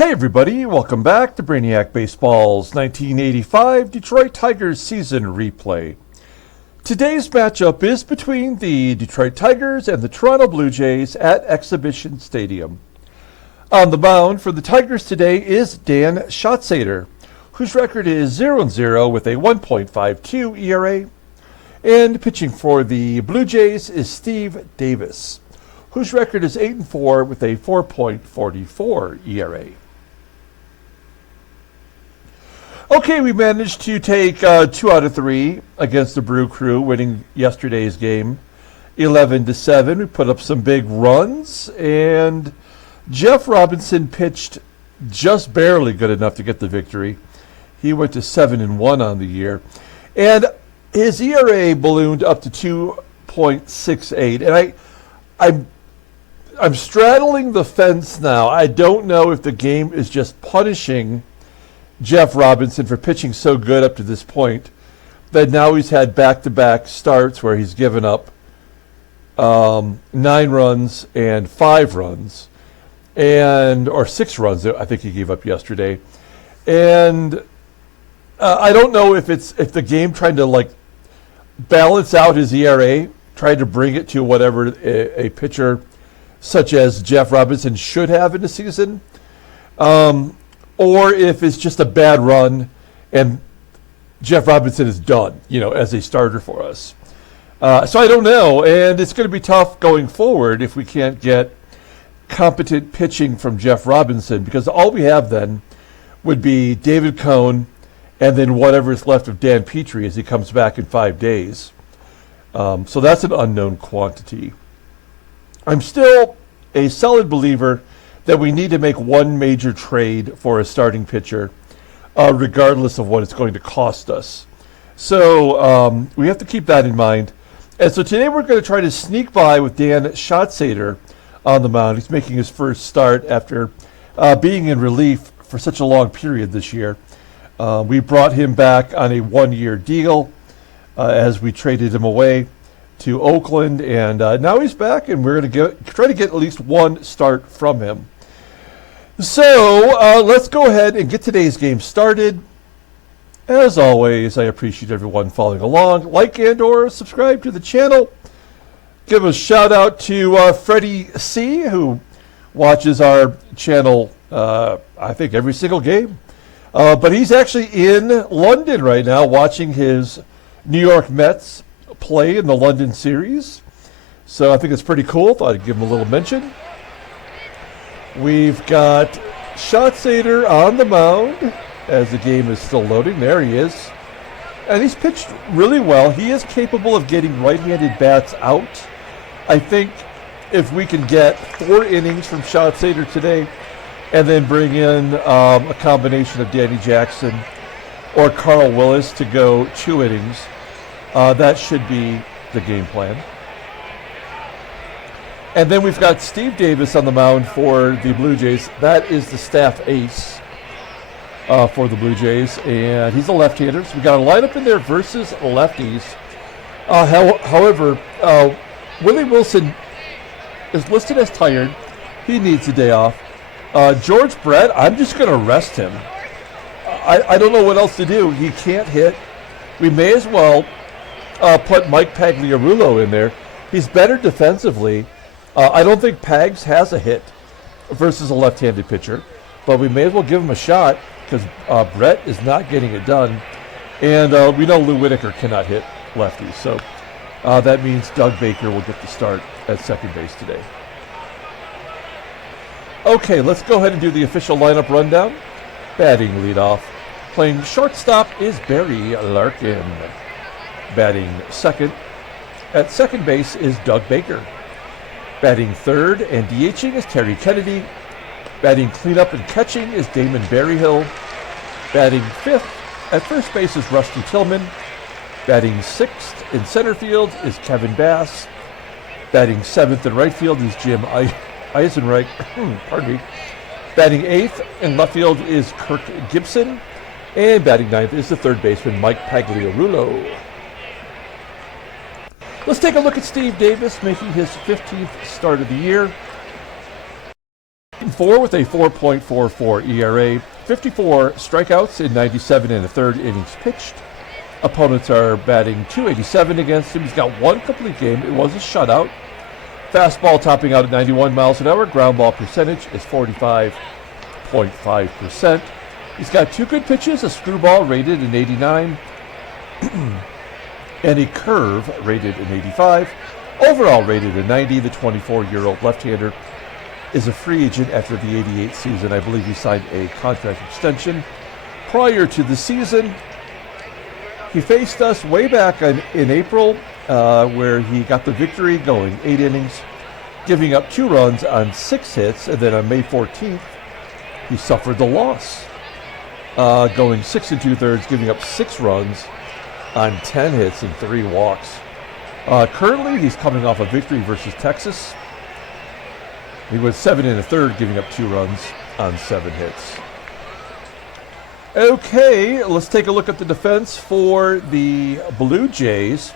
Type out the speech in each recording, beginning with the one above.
Hey everybody, welcome back to Brainiac Baseball's 1985 Detroit Tigers season replay. Today's matchup is between the Detroit Tigers and the Toronto Blue Jays at Exhibition Stadium. On the mound for the Tigers today is Dan Schatzeder, whose record is 0-0 with a 1.52 ERA. And pitching for the Blue Jays is Steve Davis, whose record is 8-4 with a 4.44 ERA. Okay, we managed to take 2 out of 3 against the Brew Crew, winning yesterday's game 11-7. We put up some big runs, and Jeff Robinson pitched just barely good enough to get the victory. He went to 7-1 on the year, and his ERA ballooned up to 2.68. And I'm straddling the fence now. I don't know if the game is just punishing Jeff Robinson for pitching so good up to this point that now he's had back-to-back starts where he's given up 9 runs and 5 runs, or 6 runs I think he gave up yesterday. And I don't know if the game trying to balance out his ERA, trying to bring it to whatever a pitcher such as Jeff Robinson should have in the season, or if it's just a bad run and Jeff Robinson is done, as a starter for us. So I don't know, and it's going to be tough going forward if we can't get competent pitching from Jeff Robinson, because all we have then would be David Cone and then whatever is left of Dan Petrie as he comes back in 5 days. So that's an unknown quantity. I'm still a solid believer that we need to make one major trade for a starting pitcher, regardless of what it's going to cost us. So we have to keep that in mind. And so today we're going to try to sneak by with Dan Schatzeder on the mound. He's making his first start after being in relief for such a long period this year. We brought him back on a 1-year deal as we traded him away to Oakland, and now he's back, and we're going to try to get at least one start from him. So let's go ahead and get today's game started. As always, I appreciate everyone following along. Like and or subscribe to the channel. Give a shout out to Freddie C, who watches our channel, I think, every single game. But he's actually in London right now watching his New York Mets play in the London series. So I think it's pretty cool. Thought I'd give him a little mention. We've got Schatzeder on the mound as the game is still loading. There he is. And he's pitched really well. He is capable of getting right-handed bats out. I think if we can get 4 innings from Schatzeder today and then bring in a combination of Danny Jackson or Carl Willis to go 2 innings, that should be the game plan. And then we've got Steve Davis on the mound for the Blue Jays. That is the staff ace for the Blue Jays, and he's a left-hander. So we got a lineup in there versus lefties. However, Willie Wilson is listed as tired. He needs a day off. George Brett, I'm just going to rest him. I don't know what else to do. He can't hit. We may as well put Mike Pagliarulo in there. He's better defensively. I don't think Pags has a hit versus a left-handed pitcher, but we may as well give him a shot because Brett is not getting it done. And we know Lou Whitaker cannot hit lefties, so that means Doug Baker will get the start at second base today. Okay, let's go ahead and do the official lineup rundown. Batting leadoff. Playing shortstop is Barry Larkin. Batting second. At second base is Doug Baker. Batting third and DHing is Terry Kennedy. Batting cleanup and catching is Damon Berryhill. Batting fifth at first base is Rusty Tillman. Batting sixth in center field is Kevin Bass. Batting seventh in right field is Jim EISENREICH. Pardon me. Batting eighth in left field is Kirk GIBSON. And batting ninth is the third baseman Mike Pagliarulo. Let's take a look at Steve Davis making his 15th start of the year. 8-4 with a 4.44 ERA, 54 strikeouts in 97 and a third innings pitched. Opponents are batting .287 against him. He's got one complete game. It was a shutout. Fastball topping out at 91 miles an hour. Ground ball percentage is 45.5%. He's got two good pitches, a screwball rated in 89 and a curve rated in 85. Overall rated in 90. The 24-year-old left-hander is a free agent after the 88 season. I believe he signed a contract extension prior to the season. He faced us way back in April, where he got the victory going 8 innings, giving up 2 runs on 6 hits, and then on May 14th, he suffered the loss, going 6 2/3, giving up 6 runs on 10 hits and 3 walks. Currently, he's coming off a victory versus Texas. He was 7 1/3, giving up 2 runs on 7 hits. Okay, let's take a look at the defense for the Blue Jays.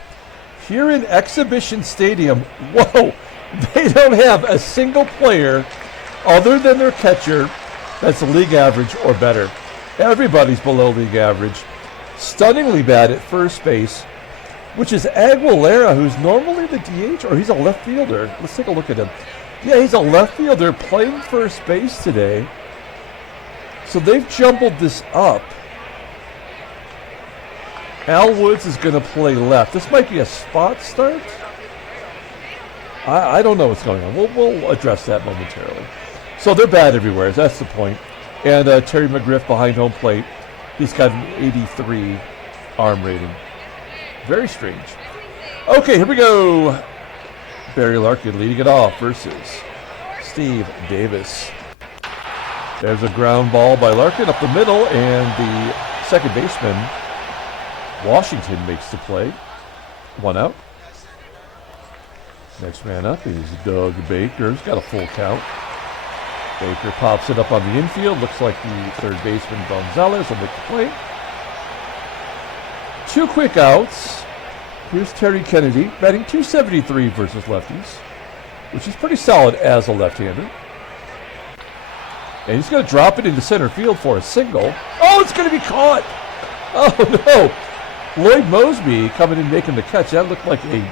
Here in Exhibition Stadium, whoa, they don't have a single player other than their catcher that's league average or better. Everybody's below league average. Stunningly bad at first base, which is Aguilera, who's normally the DH, or he's a left fielder. Let's take a look at him. Yeah, he's a left fielder playing first base today. So they've jumbled this up. Al Woods is going to play left. This might be a spot start. I don't know what's going on. We'll address that momentarily. So they're bad everywhere. That's the point. And Terry McGriff behind home plate. He's got an 83 arm rating. Very strange. Okay, here we go. Barry Larkin leading it off versus Steve Davis. There's a ground ball by Larkin up the middle, and the second baseman, Washington, makes the play. 1 out. Next man up is Doug Baker. He's got a full count. Baker pops it up on the infield. Looks like the third baseman, Gonzalez, will make the play. 2 quick outs. Here's Terry Kennedy, batting .273 versus lefties, which is pretty solid as a left-hander. And he's going to drop it into center field for a single. Oh, it's going to be caught. Oh, no. Lloyd MOSEBY coming in making the catch. That looked like a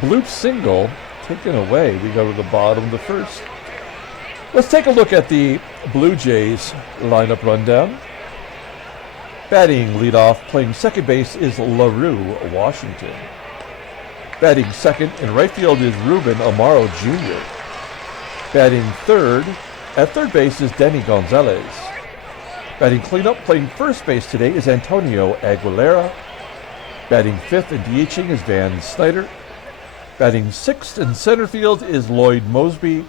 bloop single taken away. We go to the bottom of the first. Let's take a look at the Blue Jays lineup rundown. Batting leadoff, playing second base is LaRue, Washington. Batting second in right field is Ruben AMARO Jr. Batting third, at third base is Denny Gonzalez. Batting cleanup, playing first base today is Antonio Aguilera. Batting fifth and DHing is Van Snyder. Batting sixth in center field is Lloyd MOSEBY.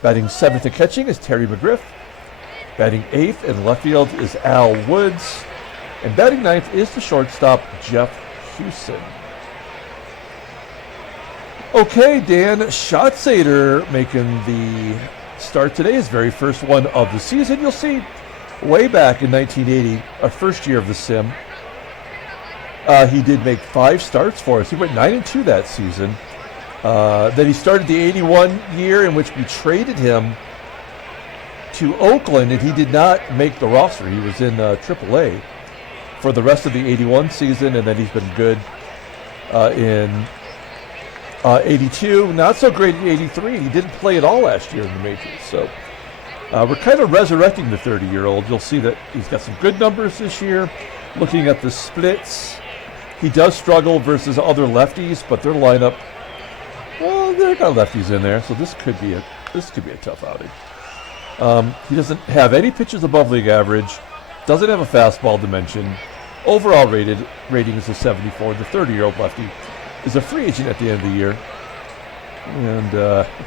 Batting seventh and catching is Terry McGriff. Batting eighth in left field is Al Woods. And batting ninth is the shortstop, Jeff HUSON. Okay, Dan Schatzeder making the start today, his very first one of the season. You'll see way back in 1980, our first year of the sim, he did make 5 starts for us. He went 9-2 that season. Then he started the 81 year in which we traded him to Oakland, and he did not make the roster. He was in AAA for the rest of the 81 season, and then he's been good in 82. Not so great in 83. He didn't play at all last year in the majors. So we're kind of resurrecting the 30-year-old. You'll see that he's got some good numbers this year. Looking at the splits, he does struggle versus other lefties, but their lineup, well, they've got lefties in there, so this could be a tough outing. He doesn't have any pitches above league average, doesn't have a fastball dimension. Overall rating is a 74. The 30-year-old lefty is a free agent at the end of the year. And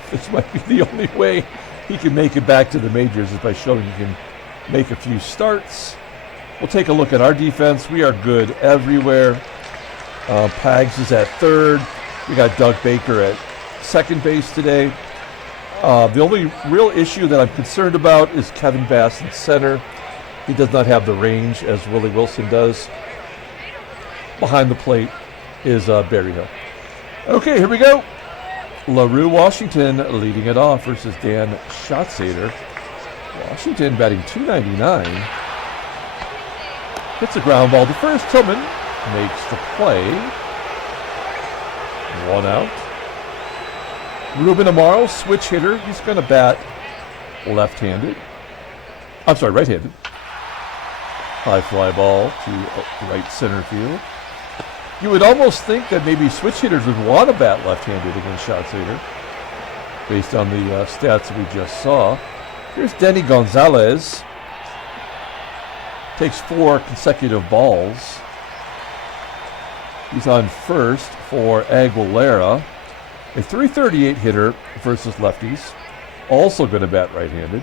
this might be the only way he can make it back to the majors is by showing he can make a few starts. We'll take a look at our defense. We are good everywhere. Pags is at third. We got Doug Baker at second base today. The only real issue that I'm concerned about is Kevin Bass in center. He does not have the range as Willie Wilson does. Behind the plate is Berryhill. Okay, here we go. LaRue Washington leading it off versus Dan Schatzeder. Washington batting .299. Hits a ground ball to first. Tillman makes the play. 1 out. Ruben AMARO, switch hitter. He's going to bat left-handed. I'm sorry, right-handed. High fly ball to right center field. You would almost think that maybe switch hitters would want to bat left-handed against Schatzeder, based on the stats we just saw. Here's Denny Gonzalez. Takes 4 consecutive balls. He's on first for Aguilera. A .338 hitter versus lefties. Also going to bat right-handed.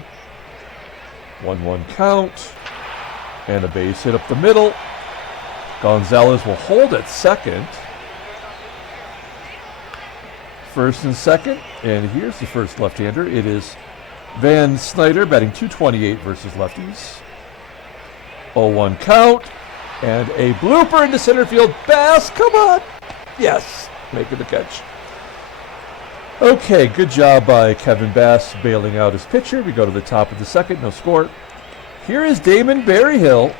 1-1 count. And a base hit up the middle. Gonzalez will hold at second. First and second. And here's the first left-hander. It is Van Snyder batting .228 versus lefties. 0-1 count. And a blooper into center field. Bass, come on. Yes, making the catch. Okay, good job by Kevin Bass bailing out his pitcher. We go to the top of the second, no score. Here is Damon Berryhill.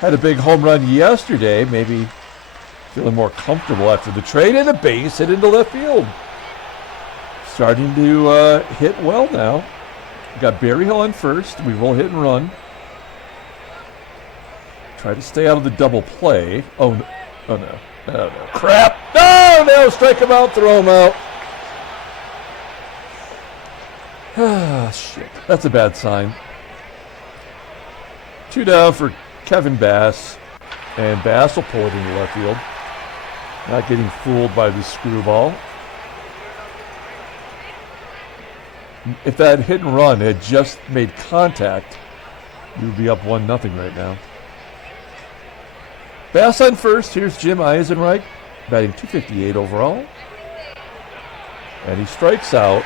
Had a big home run yesterday, maybe feeling more comfortable after the trade, and a base hit into left field. Starting to hit well now. We got Berryhill on first. We will hit and run. Try to stay out of the double play. Oh no. Oh no. Oh no. Crap. Oh no. Strike him out. Throw him out. Ah, shit. That's a bad sign. 2 down for Kevin Bass. And Bass will pull it into left field. Not getting fooled by the screwball. If that hit and run had just made contact, you would be up 1-0 right now. Bass on first. Here's Jim EISENREICH, batting .258 overall. And he strikes out,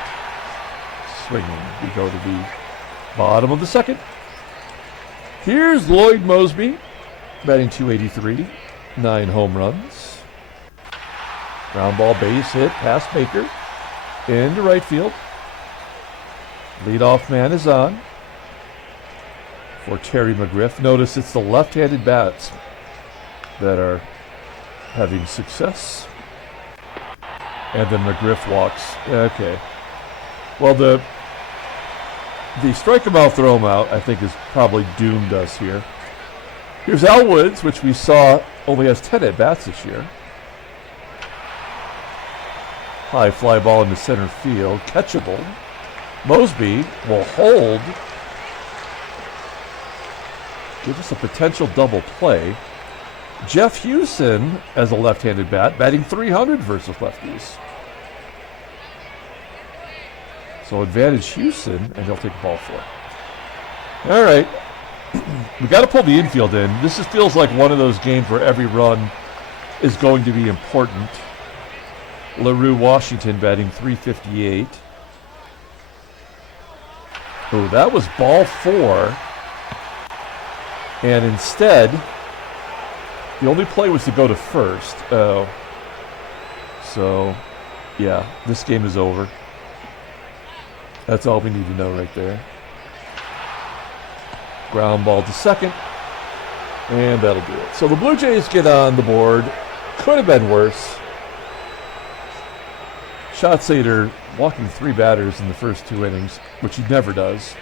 swinging. We go to the bottom of the second. Here's Lloyd MOSEBY, batting .283, 9 home runs. Ground ball base hit past Baker into right field. Leadoff man is on for Terry McGRIFF. Notice it's the left-handed bats that are having success. And then McGRIFF walks. Okay. Well, the strike him out, throw him out, I think has probably doomed us here. Here's Al Woods, which we saw only has 10 at-bats this year. High fly ball into center field. Catchable. MOSEBY will hold. Give us a potential double play. Jeff HUSON as a left-handed bat, batting .300 versus lefties. So advantage HUSON, and he'll take ball 4. All right. We got to pull the infield in. This just feels like one of those games where every run is going to be important. LaRue Washington batting .358. Oh, that was ball 4. And instead, the only play was to go to first. Oh. So, yeah, this game is over. That's all we need to know right there. Ground ball to second. And that'll do it. So the Blue Jays get on the board. Could have been worse. Schatzeder walking 3 batters in the first 2 innings, which he never does.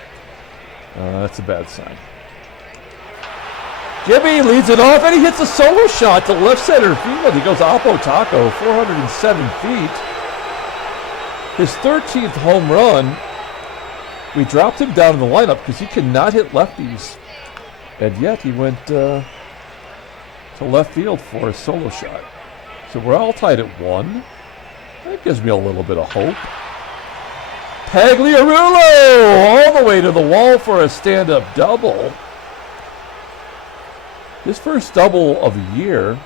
That's a bad sign. Gibby leads it off, and he hits a solo shot to left center field. He goes Oppo Taco, 407 feet. His 13th home run. We dropped him down in the lineup because he cannot hit lefties. And yet he went to left field for a solo shot. So we're all tied at 1. That gives me a little bit of hope. Pagliarulo all the way to the wall for a stand-up double. His first double of the year.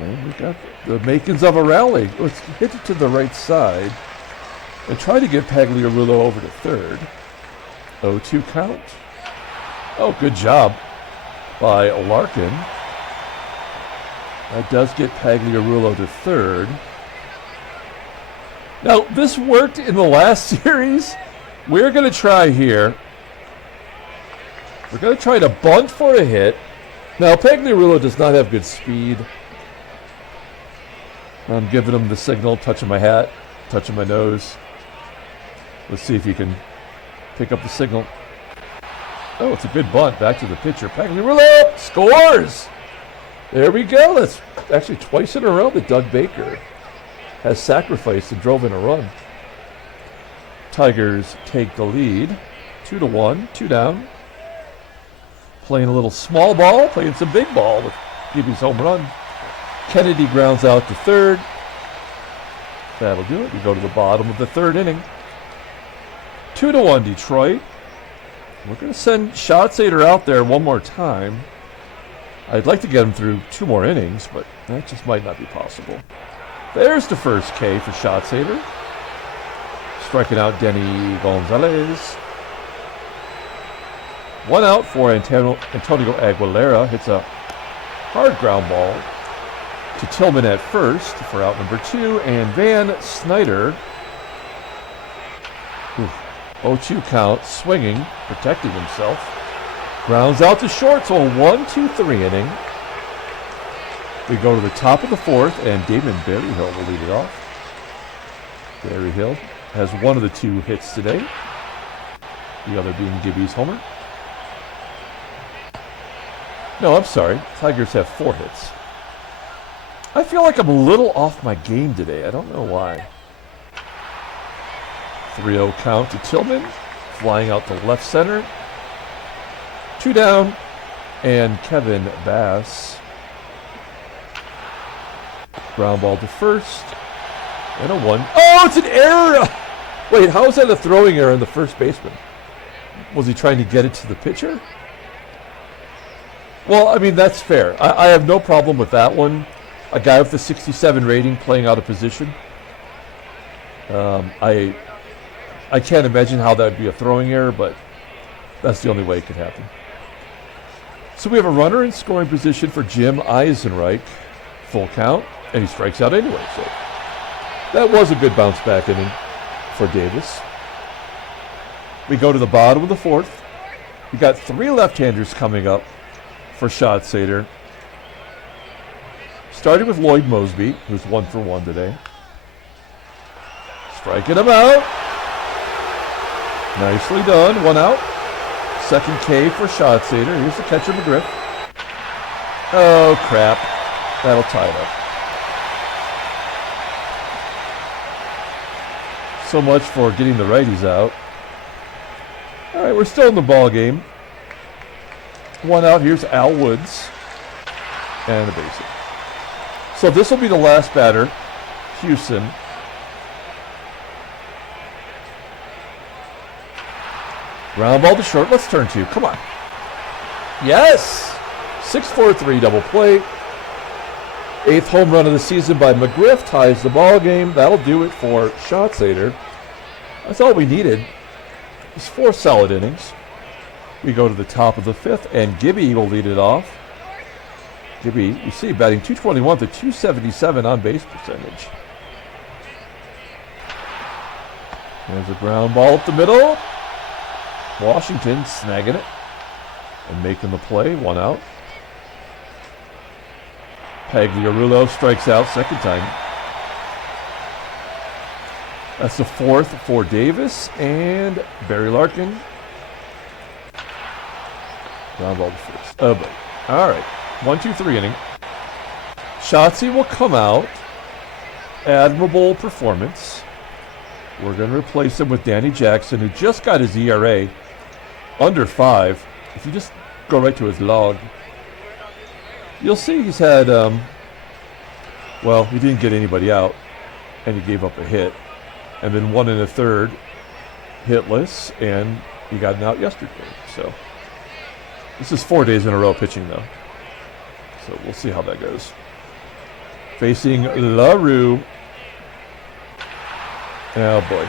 And we got the makings of a rally. Let's hit it to the right side and try to get Pagliarulo over to third. 0-2 count. Oh, good job by LARKIN. That does get Pagliarulo to third. Now, this worked in the last series. We're going to try here. We're going to try to bunt for a hit. Now, Pagliarulo does not have good speed. I'm giving him the signal, touching my hat, touching my nose. Let's see if he can pick up the signal. Oh, it's a good bunt. Back to the pitcher. Pagliarulo scores! There we go. That's actually twice in a row that Doug Baker has sacrificed and drove in a run. Tigers take the lead. 2-1, 2 down. Playing a little small ball, playing some big ball with Gibby's home run. Kennedy grounds out to third. That'll do it. We go to the bottom of the third inning. 2-1 Detroit. We're going to send Schatzeder out there one more time. I'd like to get him through 2 more innings, but that just might not be possible. There's the first K for Schatzeder. Striking out Denny Gonzalez. 1 out for Antonio Aguilera. Hits a hard ground ball to Tillman at first for out number 2. And Van SNYDER, 0-2 count, swinging, protecting himself. Grounds out to short, so a 1-2-3 inning. We go to the top of the 4th, and Damon BERRYHILL will lead it off. BERRYHILL has one of the 2 hits today, the other being Gibby's homer. No, I'm sorry. Tigers have 4 hits. I feel like I'm a little off my game today. I don't know why. 3-0 count to Tillman, flying out to left center. 2 down, and Kevin Bass. Ground ball to first, and a 1. Oh, it's an error! Wait, how is that a throwing error in the first baseman? Was he trying to get it to the pitcher? Well, I mean, that's fair. I have no problem with that one. A guy with a 67 rating playing out of position. I can't imagine how that would be a throwing error, but that's the only way it could happen. So we have a runner in scoring position for Jim EISENREICH. Full count, and he strikes out anyway. So that was a good bounce back inning for Davis. We go to the bottom of the 4th. We got 3 left-handers coming up for Schatzeder. Starting with Lloyd MOSEBY, who's 1 for 1 today. Striking him out. Nicely done. 1 out. Second K for Schatzeder. Here's the catcher, McGRIFF. Oh, crap. That'll tie it up. So much for getting the righties out. All right, we're still in the ball game. 1 out. Here's Al Woods. And a base hit. So this will be the last batter, HUSON. Ground ball to short. Let's turn 2. Come on. Yes! 6-4-3 double play. 8th home run of the season by McGriff ties the ball game. That'll do it for Schatzeder. That's all we needed. It's 4 solid innings. We go to the top of the 5th, and Gibby will lead it off. Gibby, you see, batting .221 to .277 on base percentage. There's a ground ball up the middle. Washington snagging it and making the play. 1 out. Pagliarulo strikes out second time. That's the 4th for Davis and Barry Larkin. Ground ball to first. Oh, boy. All right. 1-2-3 inning. Schatzy will come out. Admirable performance. We're going to replace him with Danny Jackson, who just got his ERA under 5. If you just go right to his log, you'll see he's had, well, he didn't get anybody out, and he gave up a hit. And then 1 1/3 hitless, and he got an out yesterday. So this is 4 days in a row pitching, though. So we'll see how that goes. Facing LaRue. Oh, boy.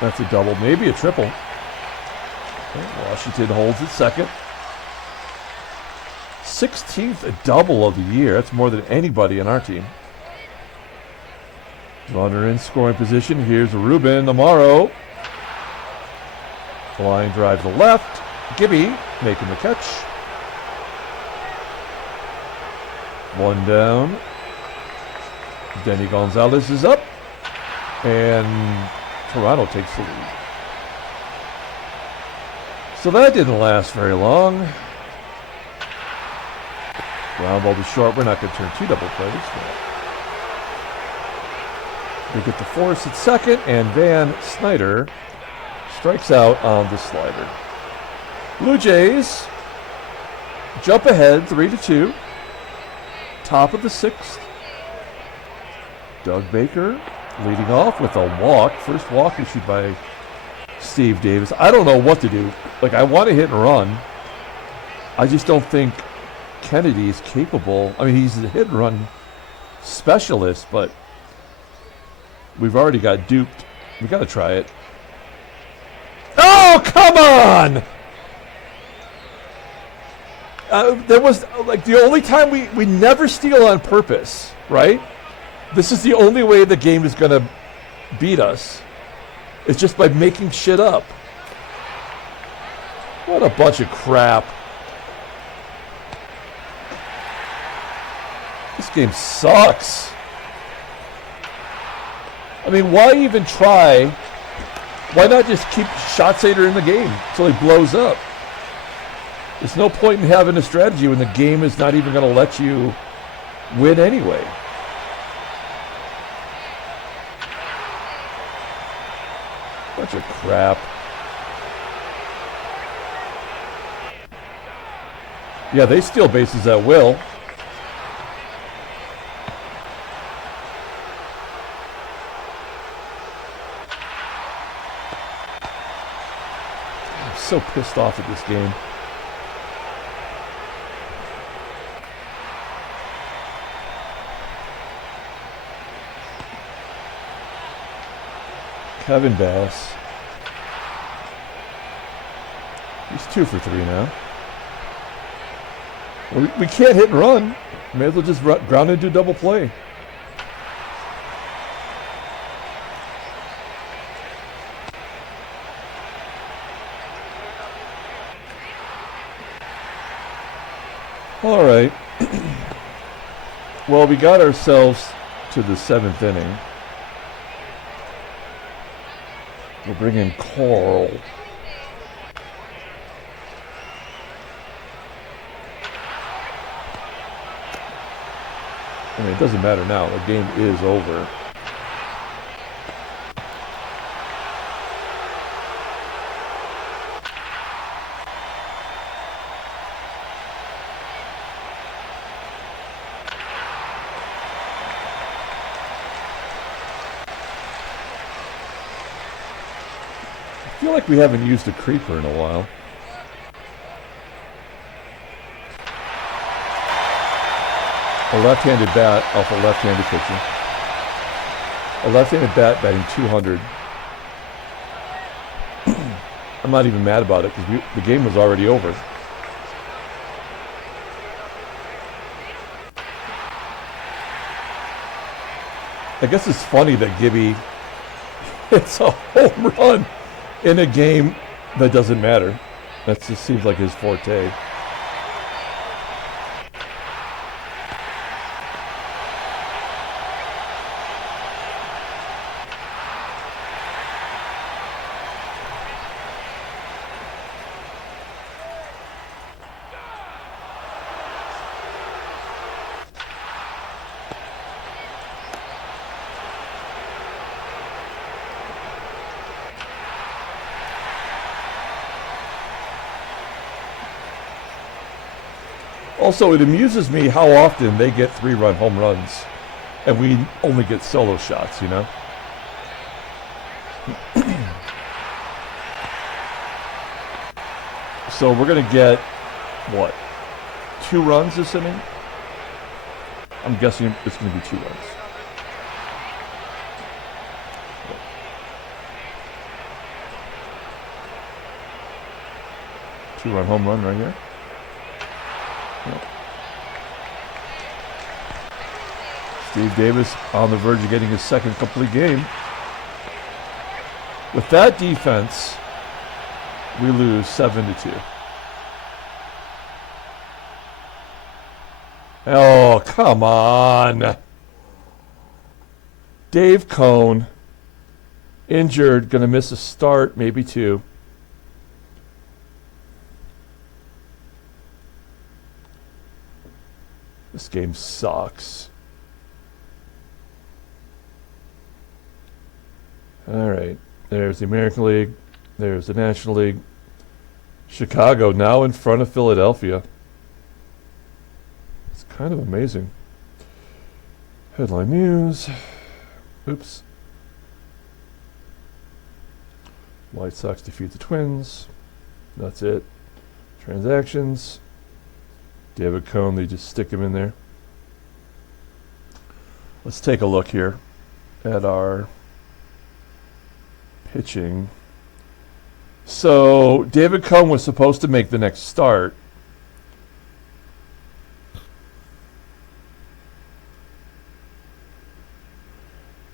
That's a double, maybe a triple. Okay, Washington holds at second. 16th double of the year. That's more than anybody in our team. Runner in scoring position. Here's Ruben, AMARO. Line drive to the left. Gibby making the catch. One down. Denny Gonzalez is up. And Toronto takes the lead. So that didn't last very long. Ground ball to short. We're not going to turn two double plays. They get the force at second, and SNYDER strikes out on the slider. Blue Jays jump ahead 3-2. Top of the sixth. Doug Baker leading off with a walk. First walk issued by Steve Davis. I don't know what to do. Like, I want to hit and run. I just don't think Kennedy is capable. I mean, he's a hit and run specialist, but we've already got duped. We got to try it. Oh, come on! There was, like, the only time we never steal on purpose, right? This is the only way the game is going to beat us. It's just by making shit up. What a bunch of crap. This game sucks. I mean, why even try? Why not just keep Schatzeder in the game until he blows up? There's no point in having a strategy when the game is not even going to let you win anyway. Bunch of crap. Yeah, they steal bases at will. I'm so pissed off at this game. Kevin Bass. He's 2 for 3 now. We can't hit and run. May as well just ground into double play. All right. Well, we got ourselves to the 7th inning. We'll bring in Carl. I mean, it doesn't matter now. The game is over. I feel like we haven't used a creeper in a while. A left-handed bat off a left-handed pitcher. A left-handed bat batting 200. I'm not even mad about it because the game was already over. I guess it's funny that Gibby hits a home run in a game that doesn't matter. That just seems like his forte. Also, it amuses me how often they get 3-run home runs and we only get solo shots, you know? So we're going to get, what, 2 runs this inning? I'm guessing it's going to be 2 runs. Two-run home run right here. Steve Davis on the verge of getting his second complete game. With that defense, we lose 7-2. Oh, come on. Dave Cone, injured, going to miss a start, maybe two. This game sucks. All right. There's the American League. There's the National League. Chicago now in front of Philadelphia. It's kind of amazing. Headline news. Oops. White Sox defeat the Twins. That's it. Transactions. David Cone, they just stick him in there. Let's take a look here at our pitching. So David Cone was supposed to make the next start.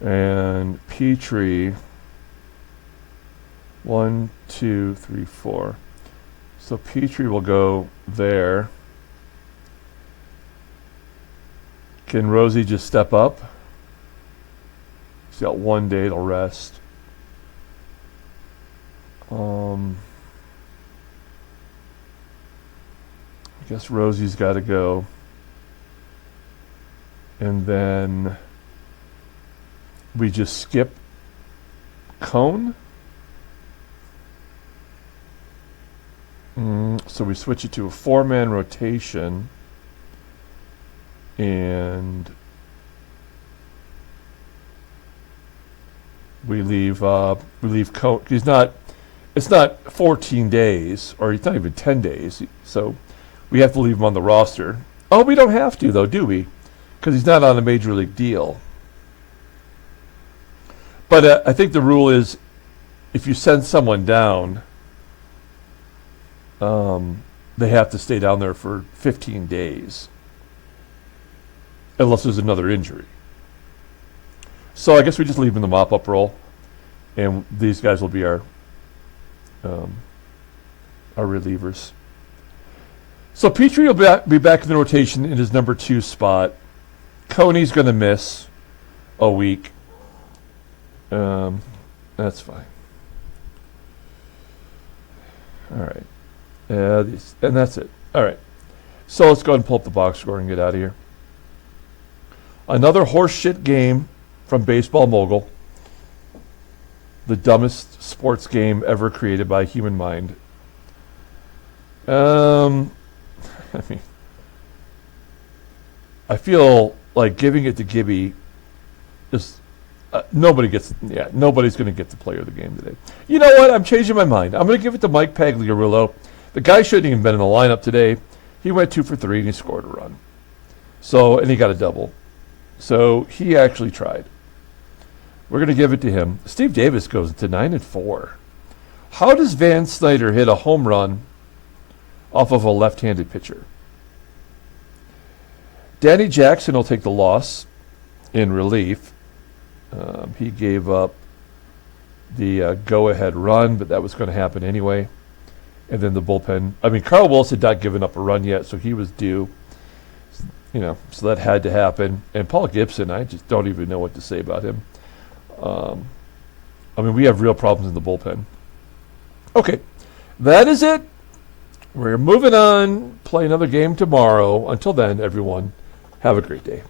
And Petrie, 1, 2, 3, 4. So Petrie will go there. Can Rosie just step up? She's got 1 day to rest. I guess Rosie's got to go. And then we just skip Cone. So we switch it to a 4-man rotation. And we leave Cone. It's not 14 days, or it's not even 10 days. So we have to leave him on the roster. Oh, we don't have to, though, do we? Because he's not on a major league deal. But I think the rule is if you send someone down, they have to stay down there for 15 days. Unless there's another injury. So I guess we just leave him in the mop-up role. And these guys will be our relievers. So Petrie will be back in the rotation in his number 2 spot. Coney's going to miss a week. That's fine. All right. And that's it. All right. So let's go ahead and pull up the box score and get out of here. Another horseshit game from Baseball Mogul. The dumbest sports game ever created by human mind. I mean, I feel like giving it to Gibby is nobody's going to get the player of the game today. You know what? I'm changing my mind. I'm going to give it to Mike Pagliarulo. The guy shouldn't even been in the lineup today. He went 2 for 3 and he scored a run. So, and he got a double. So he actually tried. We're going to give it to him. Steve Davis goes to 9-4. How does Van Snyder hit a home run off of a left-handed pitcher? Danny Jackson will take the loss in relief. He gave up the go-ahead run, but that was going to happen anyway. And then the bullpen. I mean, Carl Wilson had not given up a run yet, so he was due. You know, so that had to happen. And Paul Gibson, I just don't even know what to say about him. I mean, we have real problems in the bullpen. Okay, that is it. We're moving on. Play another game tomorrow. Until then, everyone, have a great day.